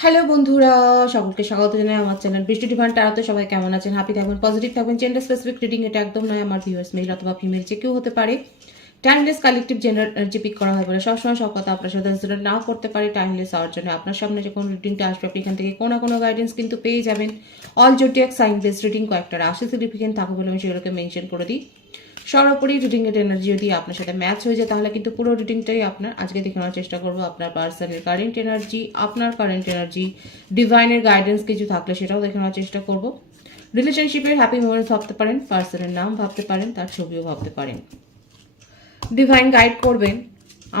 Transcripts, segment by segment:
Hello বন্ধুরা, সকলকে স্বাগত জানাই আমার চ্যানেল বৃষ্টি ডিভাইন ট্যারোতে। সবাই কেমন আছেন? হ্যাপি থাকবেন, পজিটিভ থাকবেন। জেন্ডার স্পেসিফিক রিডিং এটা একদম নয়। আমার ভিউয়ার্স মেল অথবা ফিমেল যে কেউ হতে পারে। Timeless collective gender energy pick করা হয় বলে সবসময় সব কথা আপনার সাথে রেজোনেট নাও করতে পারে। টাইমলেস হওয়ার জন্য আপনার সামনে যখন রিডিংটা আসবে আপনি এখান থেকে কোনো না কোনো গাইডেন্স কিন্তু পেয়ে যাবেন। All zodiac sign base reading কয়েকটা রাশি সিগনিফিকেন্ট থাকে বলে আমি সেগুলোকে মেনশন করে দিই। সর্বোপরি রিডিং এর এনার্জি যদি আপনার সাথে ম্যাচ হয়ে যায় তাহলে কিন্তু পুরো রিডিংটাই আপনার। আজকে দেখানোর চেষ্টা করবো আপনার পার্সনের কারেন্ট এনার্জি, আপনার কারেন্ট এনার্জি, ডিভাইনের গাইডেন্স কিছু থাকলে সেটাও দেখানোর চেষ্টা করব। রিলেশনশিপের হ্যাপি মোমেন্টস ভাবতে পারেন, পার্সনের নাম ভাবতে পারেন, তার ছবিও ভাবতে পারেন। ডিভাইন গাইড করবেন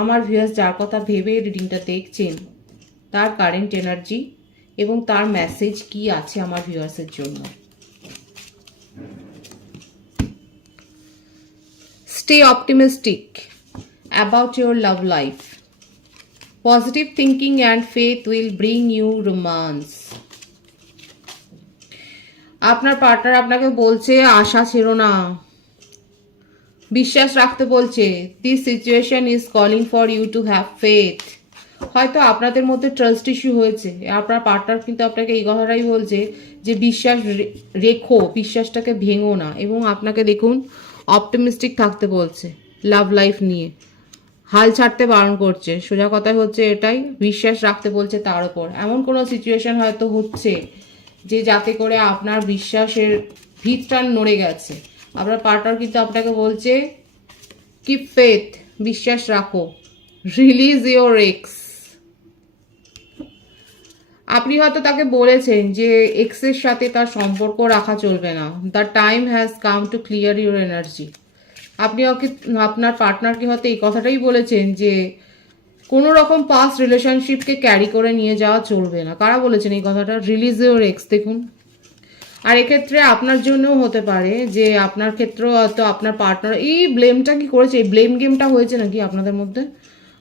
আমার ভিউয়ার্স যার কথা ভেবে রিডিংটা দেখছেন তার কারেন্ট এনার্জি এবং তার মেসেজ কি আছে আমার ভিউয়ার্সের জন্য। Stay optimistic about your love life. Positive thinking and faith will bring you romance. আপনার পার্টনার আপনাকে বলছে আশা ছিল না, বিশ্বাস রাখতে বলছে। This situation is calling for you to have faith. হয়তো আপনাদের মধ্যে ট্রাস্ট ইস্যু হয়েছে, আপনার পার্টনার কিন্তু আপনাকে এই কথাটাই বলছে যে বিশ্বাস রেখো, বিশ্বাসটাকে ভেঙো না। এবং আপনাকে দেখুন অপটিমিস্টিক থাকতে বলছে লাভ লাইফ নিয়ে, হাল ছাড়তে বারণ করছে। সোজা কথাই হচ্ছে এটাই, বিশ্বাস রাখতে বলছে তার উপর। এমন কোনো সিচুয়েশন হয়তো হচ্ছে যে যাতে করে আপনার বিশ্বাসের ভিতটা নড়ে গেছে। আপনার পার্টনার কিন্তু আপনাকে বলছে কিপ ফেথ, বিশ্বাস রাখো, রিলিজ ইওর এক্স। আপনি হয়তো তাকে বলেছেন যে এক্সের সাথে তার সম্পর্ক রাখা চলবে না। The time has come to clear your energy. আপনি ওকে, আপনার পার্টনারকে হয়তো এই কথাটাই বলেছেন যে কোনো রকম পাস্ট রিলেশনশিপকে ক্যারি করে নিয়ে যাওয়া চলবে না। কারা বলেছেন এই কথাটা? Release your x. দেখুন, আর এক্ষেত্রে আপনার জন্যও হতে পারে যে আপনার ক্ষেত্রেও হয়তো আপনার পার্টনার এই ব্লেমটা কি করেছে, এই ব্লেম গেমটা হয়েছে নাকি আপনাদের মধ্যে।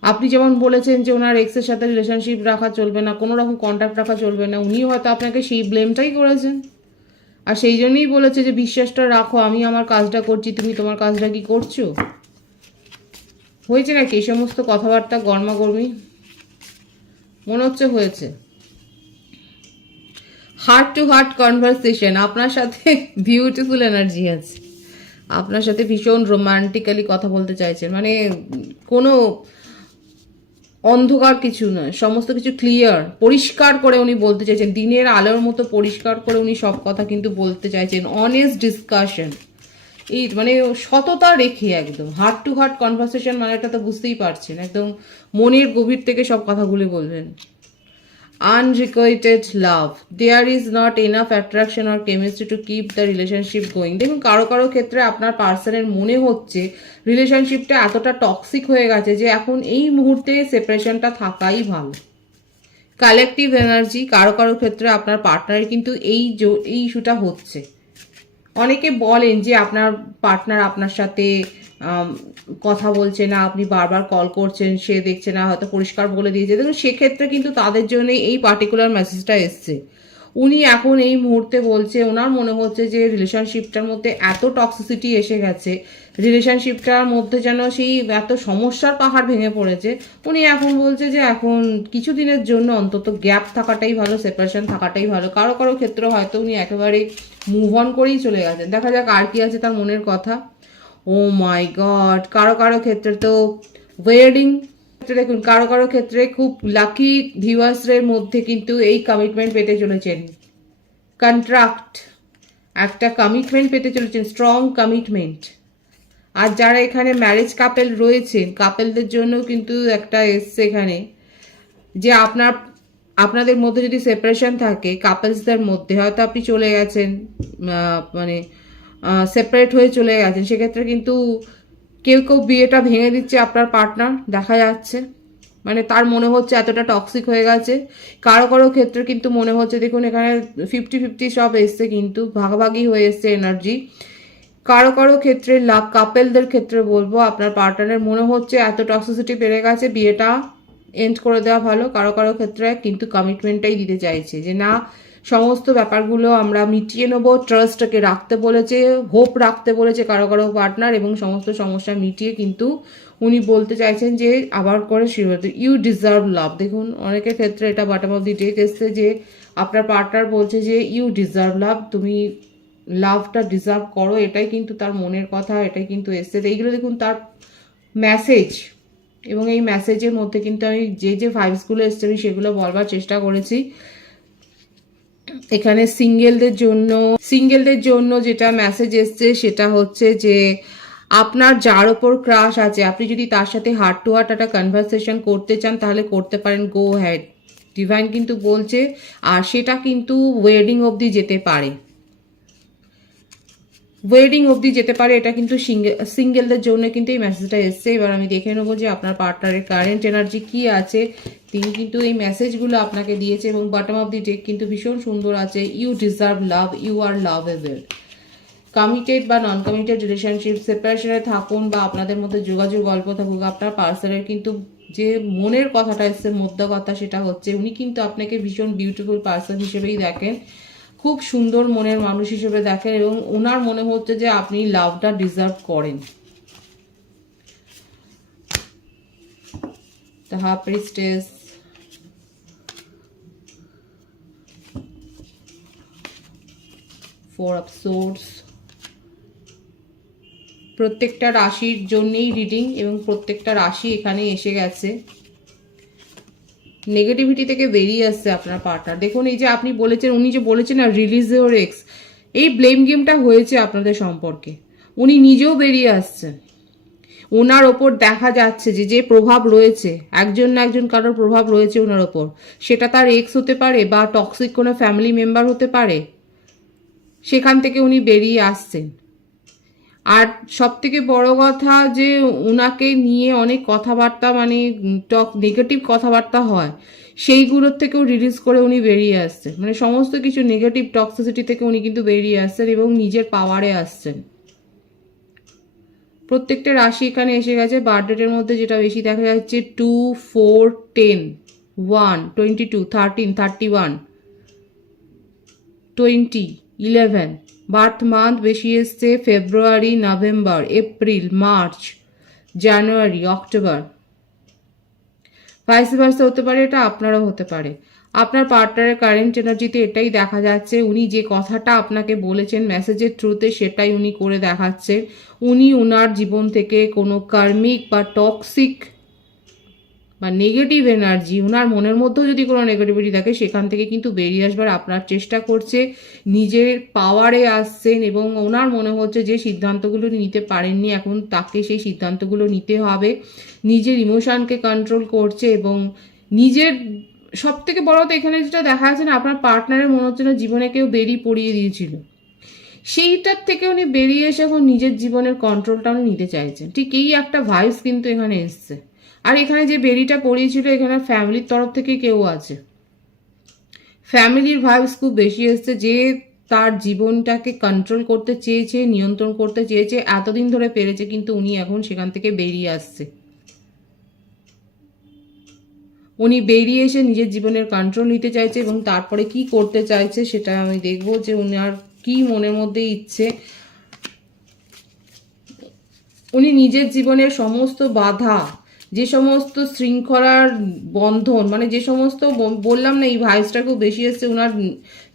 আপনি যেমন বলেছেন যে ওনার এক্সের সাথে রিলেশনশিপ রাখা চলবে না, কোনো রকম কন্ট্যাক্ট রাখা চলবে না, উনিও হয়তো আপনাকে সেই ব্লেমটাই করেছেন। আর সেই জন্যই বলেছে যে বিশ্বাসটা রাখো, আমি আমার কাজটা করছি, তুমি তোমার কাজটা কি করছো। হয়েছে নাকি এই সমস্ত কথাবার্তা গরমাগর্মি? মনে হচ্ছে হয়েছে। হার্ট টু হার্ট কনভারসেশন আপনার সাথে, বিউটিফুল এনার্জি আছে। আপনার সাথে ভীষণ রোমান্টিক্যালি কথা বলতে চাইছেন, মানে কোনো অন্ধকার কিছু নয়, সমস্ত কিছু ক্লিয়ার, পরিষ্কার করে উনি বলতে চাইছেন। দিনের আলোর মতো পরিষ্কার করে উনি সব কথা কিন্তু বলতে চাইছেন। অনেস্ট ডিসকাশন, এই মানে সততা রেখে একদম হার্ট টু হার্ট কনভারসেশন, মানে এটা তো বুঝতেই পারছেন একদম মনের গভীর থেকে সব কথাগুলি বলবেন। Unrequited love, there is not enough attraction আর chemistry to keep the relationship going. দেখুন, কারো কারো ক্ষেত্রে আপনার পার্সনের মনে হচ্ছে রিলেশনশিপটা এতটা টক্সিক হয়ে গেছে যে এখন এই মুহূর্তে সেপারেশনটা থাকাই ভালো। কালেকটিভ এনার্জি, কারো কারো ক্ষেত্রে আপনার পার্টনারের কিন্তু এই ইস্যুটা হচ্ছে। অনেকে বলেন যে আপনার পার্টনার আপনার সাথে কথা বলছে না, আপনি বারবার কল করছেন, সে দেখছে না, হয়তো পরিষ্কার বলে দিয়েছে। দেখুন, সেক্ষেত্রে কিন্তু তাদের জন্য এই পার্টিকুলার মেসেজটা এসছে। উনি এখন এই মুহূর্তে বলছে ওনার মনে হচ্ছে যে রিলেশনশিপটার মধ্যে এত টক্সিসিটি এসে গেছে, রিলেশনশিপটার মধ্যে যেন সেই এত সমস্যার পাহাড় ভেঙে পড়েছে। উনি এখন বলছে যে এখন কিছুদিনের জন্য অন্তত গ্যাপ থাকাটাই ভালো, সেপারেশন থাকাটাই ভালো। কারো কারো ক্ষেত্রে হয়তো উনি একেবারে মুভ অন করেই চলে গেছেন। দেখা যাক আর কি আছে তার মনের কথা। ও মাই গড, কারো কারো ক্ষেত্রে তো ওয়েডিং। দেখুন, কারো কারো ক্ষেত্রে খুব লাকি ভিউয়ার্সের মধ্যে কিন্তু এই কমিটমেন্ট পেতে চলেছেন। কন্ট্রাক্ট, একটা কমিটমেন্ট পেতে চলেছেন, স্ট্রং কমিটমেন্ট। আর যারা এখানে ম্যারেজ কাপেল রয়েছেন, কাপেলদের জন্য কিন্তু একটা এসছে এখানে যে আপনাদের মধ্যে যদি সেপারেশন থাকে কাপলসদের মধ্যে, হয়তো আপনি চলে গেছেন, মানে সেপারেট হয়ে চলে গেছেন, সেক্ষেত্রে কিন্তু কেউ কেউ বিয়েটা ভেঙে দিচ্ছে আপনার পার্টনার, দেখা যাচ্ছে। মানে তার মনে হচ্ছে এতটা টক্সিক হয়ে গেছে। কারো কারো ক্ষেত্রে কিন্তু মনে হচ্ছে, দেখুন এখানে 50-50 সব এসছে, কিন্তু ভাগাভাগি হয়ে এসছে এনার্জি। কারো কারো ক্ষেত্রে কাপেলদের ক্ষেত্রে বলবো আপনার পার্টনারের মনে হচ্ছে এত টক্সিসিটি বেড়ে গেছে, বিয়েটা এন্ড করে দেওয়া ভালো। কারো কারো ক্ষেত্রে কিন্তু কমিটমেন্টটাই দিতে চাইছে যে না, সমস্ত ব্যাপারগুলো আমরা মিটিয়ে নেবো। ট্রাস্টকে রাখতে বলেছে, হোপ রাখতে বলেছে কারো কারো পার্টনার, এবং সমস্ত সমস্যা মিটিয়ে কিন্তু উনি বলতে চাইছেন যে আবার করে ইউ ডিজার্ভ লাভ। দেখুন অনেকের ক্ষেত্রে এটা বটম অফ দি ডেক এসছে যে আপনার পার্টনার বলছে যে ইউ ডিজার্ভ লাভ, তুমি লাভটা ডিজার্ভ করো, এটাই কিন্তু তার মনের কথা, এটাই কিন্তু এসছে। এইগুলো দেখুন তার মেসেজ, এবং এই মেসেজের মধ্যে কিন্তু আমি যে ভাইবসগুলো এসছে আমি সেগুলো বলবার চেষ্টা করেছি। এখানে সিঙ্গেলদের জন্য যেটা মেসেজ এসছে সেটা হচ্ছে যে আপনার যার ওপর ক্রাশ আছে, আপনি যদি তার সাথে হার্ট টু হার্ট একটা কনভারসেশন করতে চান তাহলে করতে পারেন, গো হ্যাড। ডিভাইন কিন্তু বলছে, আর সেটা কিন্তু ওয়েডিং অবধি যেতে পারে, এটা কিন্তু সিঙ্গেলদের জন্য কিন্তু এই মেসেজটা এসছে। এবার আমি দেখে নেবো যে আপনার পার্টনারের কারেন্ট এনার্জি কি আছে। তিনি কিন্তু এই মেসেজগুলো আপনাকে দিয়েছে, এবং বটম অফ দি ডেক কিন্তু ভীষণ সুন্দর আছে। You deserve love, you are lovable. Committed বা নন কমিটেড রিলেশনশিপ, সেপারেশনে থাকুন বা আপনাদের মধ্যে যোগাযোগ অল্প থাকুক, আপনার পার্সনের কিন্তু যে মনের কথাটা এসছে, মধ্য কথা, সেটা হচ্ছে উনি কিন্তু আপনাকে ভীষণ বিউটিফুল পার্সন হিসেবেই দেখেন, খুব সুন্দর মনের মানুষ হিসেবে দেখেন, এবং ওনার মনে হচ্ছে যে আপনি লাভটা ডিজার্ভ করেন। The high priestess, 4 of swords. প্রত্যেকটা রাশির জন্যেই রিডিং, এবং প্রত্যেকটা রাশি এখানে এসে গেছে। নেগেটিভিটি থেকে বেরিয়ে আসছে আপনার পার্টনার। দেখুন এই যে আপনি বলেছেন, উনি যে বলেছেন না রিলিজ ইওর এক্স, এই ব্লেম গেমটা হয়েছে আপনাদের সম্পর্কে, উনি নিজেও বেরিয়ে আসছেন। ওনার ওপর দেখা যাচ্ছে যে প্রভাব রয়েছে, একজন না একজন কারোর প্রভাব রয়েছে ওনার ওপর, সেটা তার এক্স হতে পারে বা টক্সিক কোনো ফ্যামিলি মেম্বার হতে পারে, সেখান থেকে উনি বেরিয়ে আসছেন। আর সব থেকে বড় কথা যে ওনাকে নিয়ে অনেক কথাবার্তা, মানে নেগেটিভ কথাবার্তা হয়, সেইগুলোর থেকেও রিলিজ করে উনি বেরিয়ে আসছেন। মানে সমস্ত কিছু নেগেটিভ টক্সিসিটি থেকে উনি কিন্তু বেরিয়ে আসছেন এবং নিজের পাওয়ারে আসছেন। প্রত্যেকটা রাশি এখানে এসে গেছে। বার্থডেটের মধ্যে যেটা বেশি দেখা যাচ্ছে 2, 4, 10, 1, 22, 13, 31, 20, 11। বার্থ মান্থ বেশি এসছে ফেব্রুয়ারি, নভেম্বর, এপ্রিল, মার্চ, জানুয়ারি, অক্টোবর। ভাইস ভার্সা হতে পারে, এটা আপনারও হতে পারে। আপনার পার্টনারের কারেন্ট এনার্জিতে এটাই দেখা যাচ্ছে, উনি যে কথাটা আপনাকে বলেছেন মেসেজের থ্রুতে সেটাই উনি করে দেখাচ্ছেন। উনি ওনার জীবন থেকে কোনো কার্মিক বা টক্সিক বা নেগেটিভ এনার্জি, ওনার মনের মধ্যেও যদি কোনো নেগেটিভিটি থাকে সেখান থেকে কিন্তু বেরিয়ে আসবার আপনার চেষ্টা করছে, নিজের পাওয়ারে আসছেন, এবং ওনার মনে হচ্ছে যে সিদ্ধান্তগুলো নিতে পারেননি, এখন তাকে সেই সিদ্ধান্তগুলো নিতে হবে। নিজের ইমোশনকে কন্ট্রোল করছে, এবং নিজের সব থেকে বড় তো এখানে যেটা দেখা যাচ্ছে না, আপনার পার্টনারের মনে হচ্ছে না জীবনে কেউ বেরিয়ে পড়িয়ে দিয়েছিল, সেইটার থেকে উনি বেরিয়ে এসে এখন নিজের জীবনের কন্ট্রোলটা উনি নিতে চাইছেন। ঠিক এই একটা ভাইস কিন্তু এখানে এসছে। আর এখানে যে বেরিটা পড়িয়েছিল এখানে ফ্যামিলির তরফ থেকে কেউ আছে, ফ্যামিলির ভাইবস খুব বেশি এসছে, যে তার জীবনটাকে কন্ট্রোল করতে চেয়েছে, নিয়ন্ত্রণ করতে চেয়েছে, এতদিন ধরে পেরেছে, কিন্তু উনি এখন সেখান থেকে বেরিয়ে আসছে। উনি বেরিয়ে এসে নিজের জীবনের কন্ট্রোল নিতে চাইছে, এবং তারপরে কি করতে চাইছে সেটা আমি দেখবো, যে উনার কি মনের মধ্যে ইচ্ছে। উনি নিজের জীবনের সমস্ত বাধা, যে সমস্ত শৃঙ্খলার বন্ধন, মানে যে সমস্ত বললাম না এই ভাইসটা খুব বেশি এসছে, ওনার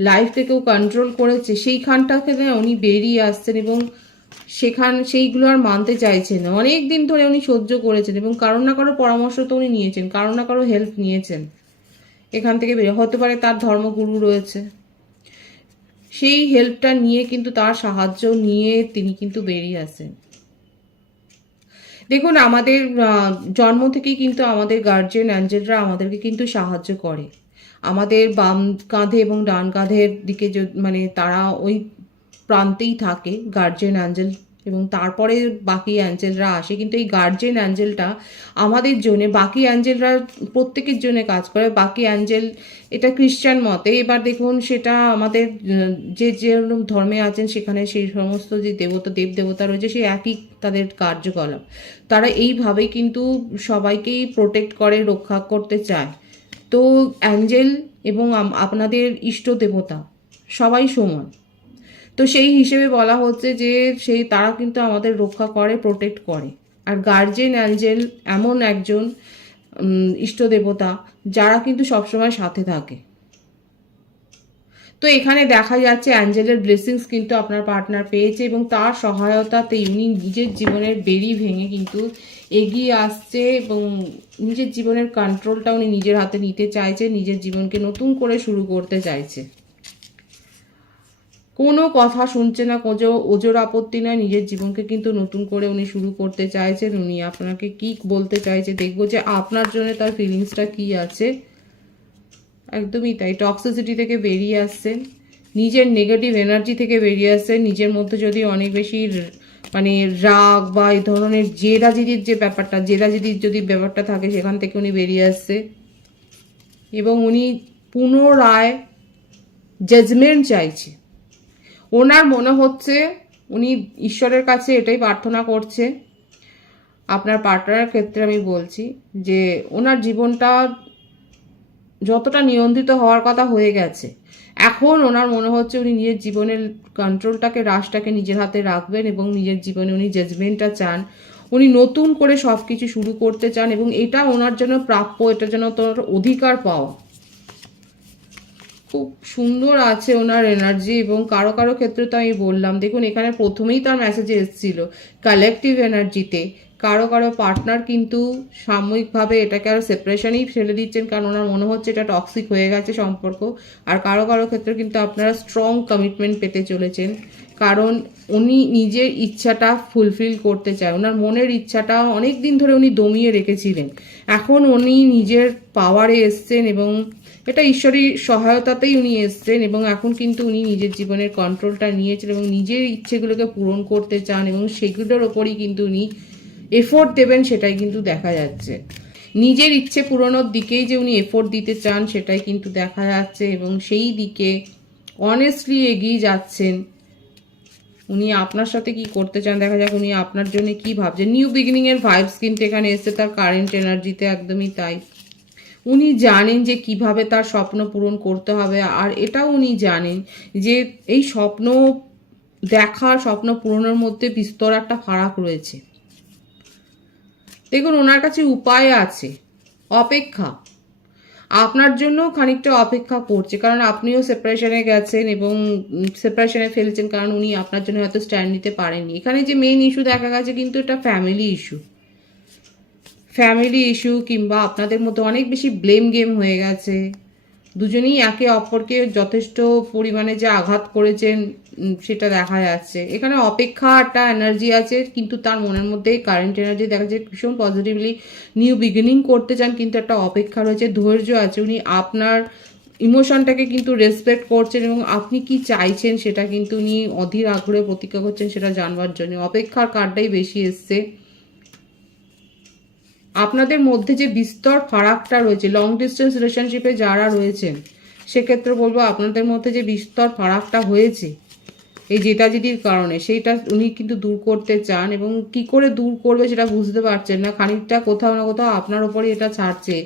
লাইফ থেকেও কন্ট্রোল করেছে, সেইখানটাকে উনি বেরিয়ে আসছেন, এবং সেইগুলো আর মানতে চাইছেন না। অনেক দিন ধরে উনি সহ্য করেছেন, এবং কারো না কারো পরামর্শ তো উনি নিয়েছেন, কারো না কারো হেল্প নিয়েছেন। এখান থেকে বেরিয়ে হতে পারে তার ধর্মগুরু রয়েছে, সেই হেল্পটা নিয়ে কিন্তু তার সাহায্য নিয়ে তিনি কিন্তু বেরিয়ে আসেন। দেখুন আমাদের জন্ম থেকেই কিন্তু আমাদের গার্জিয়ান অ্যাঞ্জেলরা আমাদেরকে কিন্তু সাহায্য করে। আমাদের বাম কাঁধে এবং ডান কাঁধের দিকে মানে তারা ওই প্রান্তেই থাকে গার্জিয়ান অ্যাঞ্জেল, এবং তারপরে বাকি অ্যাঞ্জেলরা আসে। কিন্তু এই গার্জিয়ান অ্যাঞ্জেলটা আমাদের জন্য, বাকি অ্যাঞ্জেলরা প্রত্যেকের জন্য কাজ করে। বাকি অ্যাঞ্জেল, এটা খ্রিস্টান মতে। এবার দেখুন সেটা আমাদের যে যে ধর্মে আছেন সেখানে সেই সমস্ত যে দেবতা, দেব দেবতা রয়েছে, সেই একই তাদের কার্যকলাপ। তারা এইভাবেই কিন্তু সবাইকেই প্রোটেক্ট করে, রক্ষা করতে চায়। তো অ্যাঞ্জেল এবং আপনাদের ইষ্ট দেবতা সবাই সমান। তো সেই হিসেবে বলা হচ্ছে যে তারা কিন্তু আমাদের রক্ষা করে, প্রোটেক্ট করে। আর গার্জিয়ান অ্যাঞ্জেল এমন একজন ইষ্ট দেবতা যারা কিন্তু সবসময় সাথে থাকে। তো এখানে দেখা যাচ্ছে অ্যাঞ্জেলের ব্লেসিংস কিন্তু আপনার পার্টনার পেয়েছে এবং তার সহায়তাতে উনি নিজের জীবনের বেড়ি ভেঙে কিন্তু এগিয়ে আসছে এবং নিজের জীবনের কন্ট্রোলটা উনি নিজের হাতে নিতে চাইছে, নিজের জীবনকে নতুন করে শুরু করতে চাইছে। কোনো কথা শুনছে না, ওজোর আপত্তি নয়, নিজের জীবনকে কিন্তু নতুন করে উনি শুরু করতে চাইছেন। উনি আপনাকে কি বলতে চাইছে দেখবো যে আপনার জন্য তার ফিলিংসটা কি আছে। একদমই তাই, টক্সিসিটি থেকে বেরিয়ে আসছেন, নিজের নেগেটিভ এনার্জি থেকে বেরিয়ে আসছেন। নিজের মধ্যে যদি অনেক বেশি মানে রাগ বা এই ধরনের জেদাজেদির যে ব্যাপারটা, জেদাজেদির যদি ব্যাপারটা থাকে সেখান থেকে উনি বেরিয়ে আসছে এবং উনি পুনরায় জাজমেন্ট চাইছে। ওনার মনে হচ্ছে উনি ঈশ্বরের কাছে এটাই প্রার্থনা করছে, আপনার পার্টনারের ক্ষেত্রে আমি বলছি, যে ওনার জীবনটা যতটা নিয়ন্ত্রিত হওয়ার কথা হয়ে গেছে, এখন ওনার মনে হচ্ছে উনি নিজের জীবনের কন্ট্রোলটাকে, রাশটাকে নিজের হাতে রাখবেন এবং নিজের জীবনে উনি জাজমেন্টটা চান। উনি নতুন করে সব কিছু শুরু করতে চান এবং এটা ওনার জন্য প্রাপ্য, এটা যেন তোর অধিকার পাওয়া। খুব সুন্দর আছে ওনার এনার্জি। এবং কারো কারো ক্ষেত্রে তো আমি বললাম, দেখুন এখানে প্রথমেই তার মেসেজে এসেছিল কালেকটিভ এনার্জিতে কারো কারো পার্টনার কিন্তু সাময়িকভাবে এটাকে আরো সেপারেশনেই ফেলে দিচ্ছেন, কারণ ওনার মনে হচ্ছে এটা টক্সিক হয়ে গেছে সম্পর্ক। আর কারো কারো ক্ষেত্রে কিন্তু আপনারা স্ট্রং কমিটমেন্ট পেতে চলেছেন, কারণ উনি নিজের ইচ্ছাটা ফুলফিল করতে চায়। ওনার মনের ইচ্ছাটা অনেক দিন ধরে উনি দমিয়ে রেখেছিলেন, এখন উনি নিজের পাওয়ারে এসছেন এবং এটা ঈশ্বরের সহায়তাতেই উনি এসছেন এবং এখন কিন্তু উনি নিজের জীবনের কন্ট্রোলটা নিয়েছেন এবং নিজের ইচ্ছেগুলোকে পূরণ করতে চান এবং সেগুলোর ওপরই কিন্তু উনি এফোর্ট দেবেন, সেটাই কিন্তু দেখা যাচ্ছে। নিজের ইচ্ছে পূরণের দিকেই যে উনি এফোর্ট দিতে চান সেটাই কিন্তু দেখা যাচ্ছে এবং সেই দিকে অনেস্টলি এগিয়ে যাচ্ছেন। উনি আপনার সাথে কি করতে চান দেখা যাক, উনি আপনার জন্য কি ভাবছেন। নিউ বিগিনিং এর ভাইবস কিন্তু এখানে এসছে তার কারেন্ট এনার্জিতে, একদমই তাই। উনি জানেন যে কিভাবে তার স্বপ্ন পূরণ করতে হবে, আর এটাও উনি জানেন যে এই স্বপ্ন দেখা, স্বপ্ন পূরণের মধ্যে বিস্তর একটা ফারাক রয়েছে। দেখুন ওনার কাছে উপায় আছে, অপেক্ষা আপনার জন্য খানিকটা অপেক্ষা করছে, কারণ আপনিও সেপারেশনে গেছেন এবং সেপারেশনে ফেলেছেন, কারণ উনি আপনার জন্য হয়তো স্ট্যান্ড নিতে পারেননি। এখানে যে মেইন ইস্যু দেখা গেছে কিন্তু এটা ফ্যামিলি ইস্যু, ফ্যামিলি ইস্যু কিংবা আপনাদের মধ্যে অনেক বেশি ব্লেম গেম হয়ে গেছে। দুজনেই একে অপরকে যথেষ্ট পরিমাণে যে আঘাত করেছেন সেটা দেখা যাচ্ছে। এখানে অপেক্ষা একটা এনার্জি আছে, কিন্তু তার মনের মধ্যে কারেন্ট এনার্জি দেখা যাচ্ছে ভীষণ পজিটিভলি নিউ বিগিনিং করতে চান, কিন্তু একটা অপেক্ষা রয়েছে, ধৈর্য আছে। উনি আপনার ইমোশনটাকে কিন্তু রেসপেক্ট করছেন এবং আপনি কি চাইছেন সেটা কিন্তু উনি অধীর আগ্রহে প্রতীক্ষা করছেন সেটা জানবার জন্য। অপেক্ষার কার্ডটাই বেশি এসছে। আপনাদের মধ্যে যে বিস্তর ফারাকটা রয়েছে, লং ডিস্টেন্স রিলেশনশিপে যারা রয়েছেন সেক্ষেত্রে বলবো আপনাদের মধ্যে যে বিস্তর ফারাকটা হয়েছে এই জেদাজেদির কারণে, সেইটা উনি কিন্তু দূর করতে চান এবং কি করে দূর করবে সেটা বুঝতে পারছেন না। খানিকটা কোথাও না কোথাও আপনার ওপরই এটা ছাড়ছে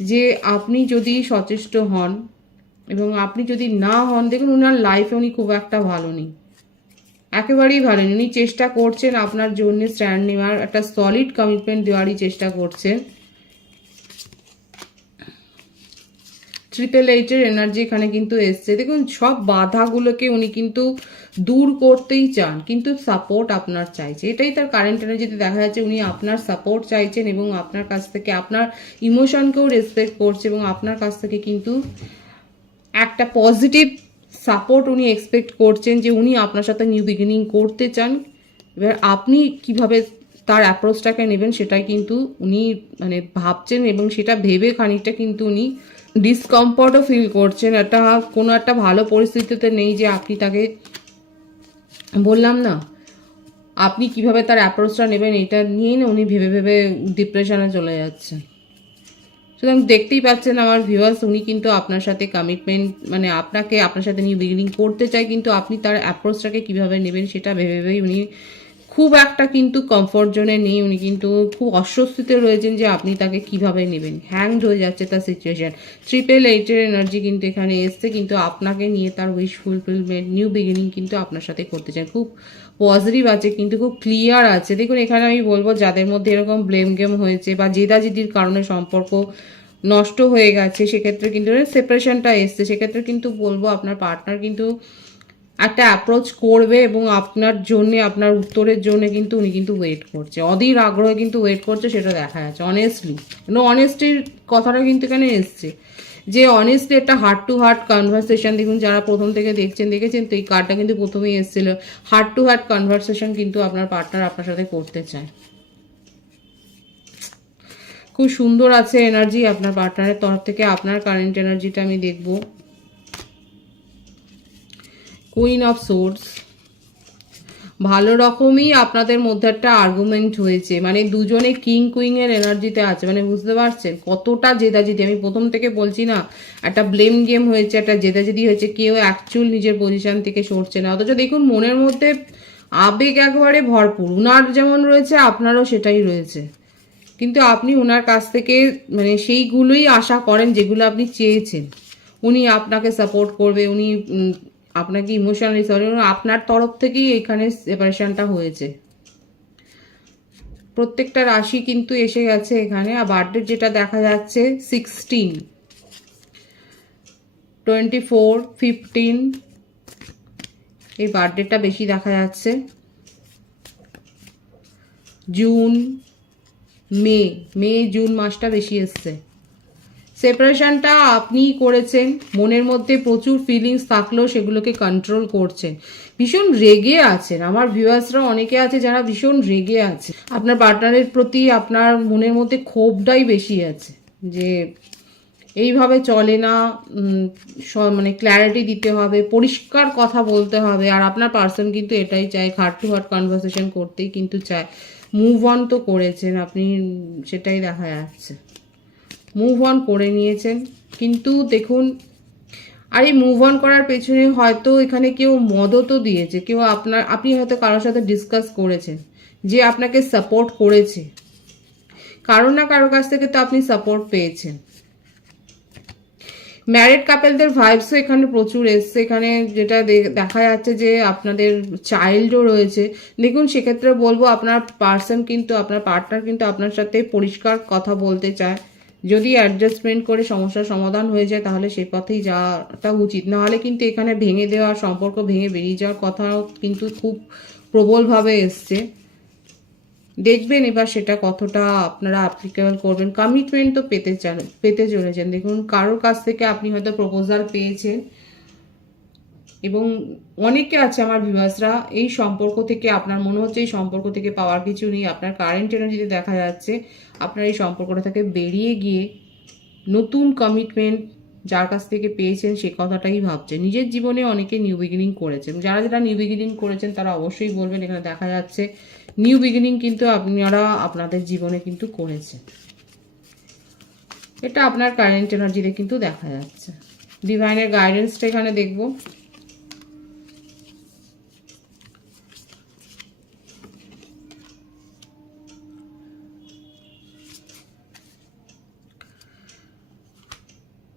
যে আপনি যদি সচেষ্ট হন এবং আপনি যদি না হন, দেখুন ওনার লাইফে উনি খুব একটা ভালো নেই, একেবারেই ভালো নেই। উনি চেষ্টা করছেন আপনার জন্য স্ট্যান্ড নেওয়ার, একটা সলিড কমিটমেন্ট দেওয়ারই চেষ্টা করছেন। 888 এনার্জি এখানে কিন্তু এসছে। দেখুন সব বাধাগুলোকে উনি কিন্তু দূর করতেই চান, কিন্তু সাপোর্ট আপনার চাইছে, এটাই তার কারেন্ট এনার্জিতে দেখা যাচ্ছে। উনি আপনার সাপোর্ট চাইছেন এবং আপনার কাছ থেকে আপনার ইমোশনকেও রেসপেক্ট করছে এবং আপনার কাছ থেকে কিন্তু একটা পজিটিভ সাপোর্ট উনি এক্সপেক্ট করছেন যে উনি আপনার সাথে নিউ বিগিনিং করতে চান। এবার আপনি কিভাবে তার অ্যাপ্রোচটাকে নেবেন সেটাই কিন্তু উনি মানে ভাবছেন এবং সেটা ভেবে খানিকটা কিন্তু উনি ডিসকমফর্টও ফিল করছেন। একটা কোনো একটা ভালো পরিস্থিতিতে নেই যে আপনি তাকে, বললাম না, আপনি কিভাবে তার অ্যাপ্রোচটা নেবেন এটা নিয়েই না উনি ভেবে ভেবে ডিপ্রেশনে চলে যাচ্ছেন। সুতরাং দেখতেই পাচ্ছেন আমার ভিউয়ার্স, উনি কিন্তু আপনার সাথে কমিটমেন্ট মানে আপনার সাথে নিউ বিগিনিং করতে চায়, কিন্তু আপনি তার অ্যাপ্রোচটাকে কিভাবে নেবেন সেটা ভেবে ভেবেই উনি খুব একটা কিন্তু কমফর্ট জোনে নেই, উনি কিন্তু খুব অস্বস্তিতে রয়েছেন যে আপনি তাকে কিভাবে নেবেন, হ্যাংড হয়ে যাচ্ছে তার সিচুয়েশন। 888-এর এনার্জি কিন্তু এখানে এসছে, কিন্তু আপনাকে নিয়ে তার উইশ ফুলফিলমেন্ট, নিউ বিগিনিং কিন্তু আপনার সাথে করতে চান। খুব পজিটিভ আছে, কিন্তু খুব ক্লিয়ার আছে। দেখুন এখানে আমি বলবো যাদের মধ্যে এরকম ব্লেম গেম হয়েছে বা জেদাজেদির কারণে সম্পর্ক নষ্ট হয়ে গেছে, সেক্ষেত্রে কিন্তু সেপারেশনটা এসছে, সেক্ষেত্রে কিন্তু বলবো আপনার পার্টনার কিন্তু একটা অ্যাপ্রোচ করবে এবং আপনার জন্য, আপনার উত্তরের জন্য কিন্তু উনি কিন্তু ওয়েট করছে, অধীর আগ্রহে কিন্তু ওয়েট করছে, সেটা দেখা যাচ্ছে অনেস্টলি। অনেস্টির কথাটা কিন্তু এখানে এসছে, যে অনেস্টলি একটা হার্ট টু হার্ট কনভারসেশন। দেখুন যারা প্রথম থেকে দেখছেন তো এই কার্ডটা কিন্তু প্রথমেই এসেছিল, হার্ট টু হার্ট কনভারসেশন কিন্তু আপনার পার্টনার আপনার সাথে করতে চায়। খুব সুন্দর আছে এনার্জি আপনার পার্টনারের তরফ থেকে। আপনার কারেন্ট এনার্জিটা আমি দেখবো। কুইন অফ সোর্স, ভালো রকমই আপনাদের মধ্যে একটা আর্গুমেন্ট হয়েছে, মানে দুজনে কিং কুইং এর এনার্জিতে আছে, মানে বুঝতে পারছেন কতটা জেদাজেদি। আমি প্রথম থেকে বলছি না, একটা ব্লেম গেম হয়েছে, একটা জেদাজেদি হয়েছে, কেউ অ্যাকচুয়াল নিজের পজিশন থেকে সরছে না। অথচ দেখুন মনের মধ্যে আবেগ একবারে ভরপুর, উনার যেমন রয়েছে আপনারও সেটাই রয়েছে, কিন্তু আপনি ওনার কাছ থেকে মানে সেইগুলোই আশা করেন যেগুলো আপনি চেয়েছেন। উনি আপনাকে সাপোর্ট করবে, উনি আপনাকে ইমোশনালি আপনার তরফ থেকেই এখানে সেপারেশনটা হয়েছে। প্রত্যেকটা রাশি কিন্তু এসে গেছে এখানে। আর বার্থডে যেটা দেখা যাচ্ছে 16, 24, 15, এই বার্থডেটা বেশি দেখা যাচ্ছে। জুন, মে জুন মাসটা বেশি এসছে। সেপারেশনটা আপনিই করেছেন, মনের মধ্যে প্রচুর ফিলিংস থাকলেও সেগুলোকে কন্ট্রোল করছেন, ভীষণ রেগে আছেন। আমার ভিউয়ার্সরা অনেকে আছে যারা ভীষণ রেগে আছে আপনার পার্টনারের প্রতি, আপনার মনের মধ্যে ক্ষোভটাই বেশি আছে যে এইভাবে চলে না, মানে ক্ল্যারিটি দিতে হবে, পরিষ্কার কথা বলতে হবে। আর আপনার পার্সন কিন্তু এটাই চায়, হার্ট টু হার্ট কনভারসেশন করতেই কিন্তু চায়। মুভ অন তো করেছেন আপনি, সেটাই দেখা যাচ্ছে, মুভ অন করে নিয়েছেন। কিন্তু দেখুন, আর এই মুভ অন করার পেছনে হয়তো এখানে কেউ মদতও দিয়েছে, কেউ আপনি হয়তো কারোর সাথে ডিসকাস করেছেন যে আপনাকে সাপোর্ট করেছে, কারো না কারো কাছ থেকে তো আপনি সাপোর্ট পেয়েছেন। ম্যারিড কাপেলদের ভাইবসও এখানে প্রচুর এসছে। এখানে যেটা দেখা যাচ্ছে যে আপনাদের চাইল্ডও রয়েছে। দেখুন সেক্ষেত্রে বলবো আপনার পার্সন কিন্তু, আপনার পার্টনার কিন্তু আপনার সাথে পরিষ্কার কথা বলতে চায়। যদি অ্যাডজাস্টমেন্ট করে সমস্যার সমাধান হয়ে যায় তাহলে সেই পথেই যাওয়াটা উচিত, নাহলে কিন্তু এখানে ভেঙে দেওয়া, সম্পর্ক ভেঙে বেরিয়ে যাওয়ার কথাও কিন্তু খুব প্রবলভাবে এসছে। দেখবেন এবার সেটা কতটা আপনারা অ্যাপ্লিকেবল করবেন। কমিটমেন্ট তো পেতে চলেছেন। দেখুন কারোর কাছ থেকে আপনি হয়তো প্রপোজাল পেয়েছেন, এবং অনেকে আছে আমার ভিউয়ার্সরা এই সম্পর্ক থেকে, আপনার মনে হচ্ছে এই সম্পর্ক থেকে পাওয়ার কিছু নেই, আপনার কারেন্ট এনার্জিতে দেখা যাচ্ছে আপনার এই সম্পর্কটা থেকে বেরিয়ে গিয়ে নতুন কমিটমেন্ট যার কাছ থেকে পেয়েছেন সে কথাটাই ভাবছেন। নিজের জীবনে অনেকে নিউ বিগিনিং করেছেন, যারা নিউ বিগিনিং করেছেন তারা অবশ্যই বলবেন। এখানে দেখা যাচ্ছে নিউ বিগিনিং কিন্তু আপনারা আপনাদের জীবনে কিন্তু করেছেন, এটা আপনার কারেন্ট এনার্জিতে কিন্তু দেখা যাচ্ছে। ডিভাইনের গাইডেন্সটা এখানে দেখবো।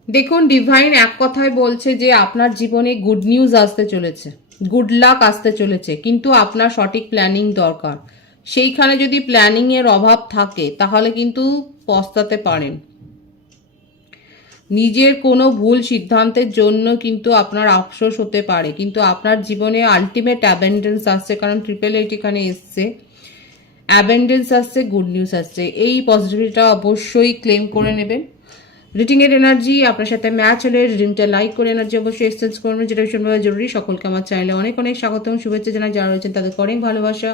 দেখুন ডিভাইন এক কথায় বলছে যে আপনার জীবনে গুড নিউজ আসতে চলেছে, গুড লাক আসতে চলেছে, কিন্তু আপনার সঠিক প্ল্যানিং দরকার। সেইখানে যদি প্ল্যানিং এর অভাব থাকে তাহলে কিন্তু পস্তাতে পারেন। নিজের কোনো ভুল সিদ্ধান্তের জন্য কিন্তু আপনার আফসোস হতে পারে, কিন্তু আপনার জীবনে আলটিমেট অ্যাবেন্ডেন্স আসছে, কারণ 888 এখানে এসছে, অ্যাবেন্ডেন্স আসছে, গুড নিউজ আসছে। এই পজিটিভিটিটা অবশ্যই ক্লেম করে নেবেন। রিডিং এর এনার্জি আপনার সাথে ম্যাচ হলে রিডিংটা লাইক করে এনার্জি অবশ্যই এক্সচেঞ্জ করবেন, যেটা ভীষণভাবে জরুরি। সকলকে আমার চ্যানেলে অনেক অনেক স্বাগতম, শুভেচ্ছা জানাই। যারা রয়েছেন তাদের অনেক ভালোবাসা,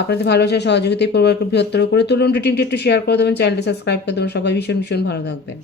আপনাদের ভালোবাসা সহযোগিতায় পরিবারকে বৃহত্তর করে তুলুন। রিডিংটা একটু শেয়ার করে দেবেন, চ্যানেলটা সাবস্ক্রাইব করে দেবেন। সবাই ভীষণ ভীষণ ভালো থাকবেন।